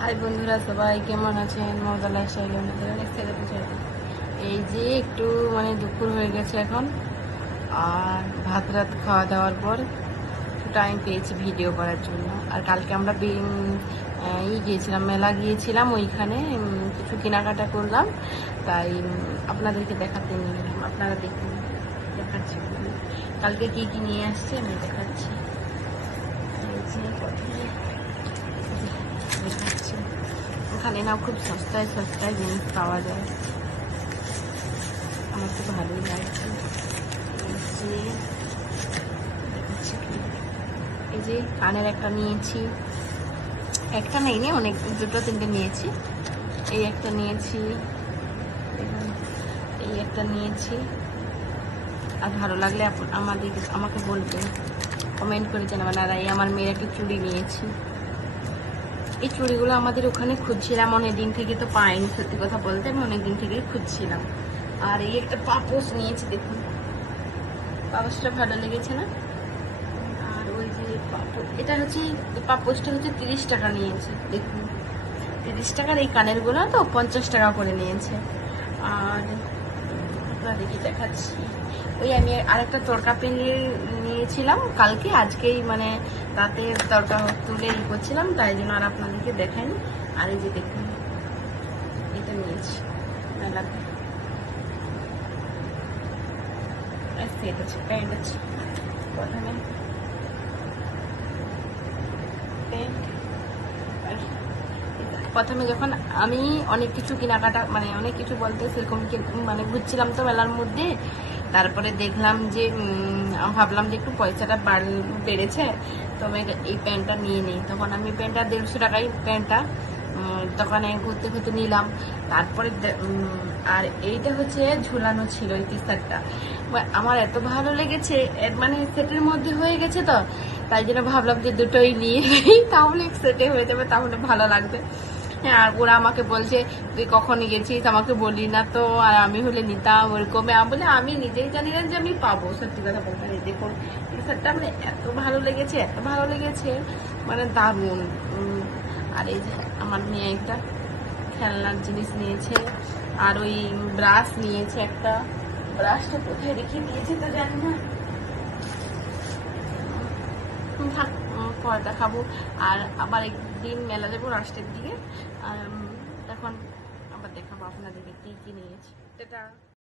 High বন্ধুরা, সবাই কেমন আছেন? মজা লাইফস্টাইলের মধ্যে অনেক ছেড়ে এই যে একটু দুপুর হয়ে গেছে এখন, আর ভাত রাত খাওয়া দাওয়ার পর একটু টাইম পেয়েছি ভিডিও করার জন্য। আর কালকে আমরা গিয়েছিলাম, মেলা গিয়েছিলাম, ওইখানে কিছু কেনাকাটা করলাম, তাই আপনাদেরকে দেখাতে নিয়ে এলাম। আপনারা দেখুন, দেখাচ্ছি কালকে কি কি নিয়ে আসছে আমি দেখাচ্ছি। দেখাচ্ছি ওখানে না খুব সস্তায় সস্তায় জিনিস পাওয়া যায়, আমার তো ভালোই লাগছে। এই যে কানের একটা নিয়েছি, একটা নেই অনেক, দুটো তিনটে নিয়েছি। এই একটা নিয়েছি, এই একটা নিয়েছি। আর ভালো লাগলে আমাকে বলবেন, কমেন্ট করে জানাবেন। আর এই আমার মেয়ের একটা চুড়ি নিয়েছি। এই চুড়িগুলো আমাদের ওখানে খুঁজছিলাম অনেকদিন থেকে, তো পাইনি, সত্যি কথা বলতে আমি অনেকদিন থেকেই খুঁজছিলাম। আর এই একটা পাপোশ নিয়েছি, দেখুন পাপোশটা ভালো লেগেছে না? আর ওই যে এটা হচ্ছে, পাপোশটা হচ্ছে 30 টাকা নিয়েছে, দেখুন 30 টাকার। এই কানেরগুলো তো 50 টাকা করে নিয়েছে। আর আপনাদেরকে দেখাচ্ছি, ওই আমি আরেকটা তড়কা পেলিয়ে নিয়েছিলাম কালকে, আজকেই রাতে তড়কা তুলে করছিলাম, তাই জন্য আর আপনাদেরকে দেখাইনি। আর এই যে দেখুন, এটা নিয়েছি মেলাতে, সেট আছে, প্যান্ট আছে। প্রথমে যখন আমি অনেক কিছু কেনাকাটা অনেক কিছু বলতে সেরকম ঘুরছিলাম তো মেলার মধ্যে, তারপরে দেখলাম যে ভাবলাম যে একটু পয়সাটা বেড়েছে, তো আমি এই প্যান্টটা নিয়ে নিই। তখন আমি প্যান্টটা 150 টাকায় প্যান্টটা দোকানে ঘুরতে ঘুরতে নিলাম। তারপরে আর এইটা হচ্ছে ঝুলানো ছিল এই টি শার্টটা, আমার এত ভালো লেগেছে, সেটের মধ্যে হয়ে গেছে তো, তাই জন্য ভাবলাম যে দুটোই নিয়ে নিই, তাহলে সেটে হয়ে যাবে, তাহলে ভালো লাগবে। হ্যাঁ, আর ওরা আমাকে বলছে তুই কখন গেছিস, আমাকে বলি না তো, আর আমি হলে নিতাম ওরকমে। বলে আমি নিজেই জানি না যে আমি পাবো, সত্যি কথা বলতে। দেখুন টি শার্টটা এত ভালো লেগেছে, এত ভালো লেগেছে, দারুণ। আর এই যে আমার মেয়ে একটা খেলনার জিনিস নিয়েছে, আর ওই ব্রাশ নিয়েছে একটা, ব্রাশটা কোথায় রেখে দিয়েছে তো জানি না, পরে দেখাবো। আর আবার একদিন মেলা যাবো রাষ্ট্রের দিকে, তখন আবার দেখাবো আপনাদেরকে কি কি নিয়েছি। এটা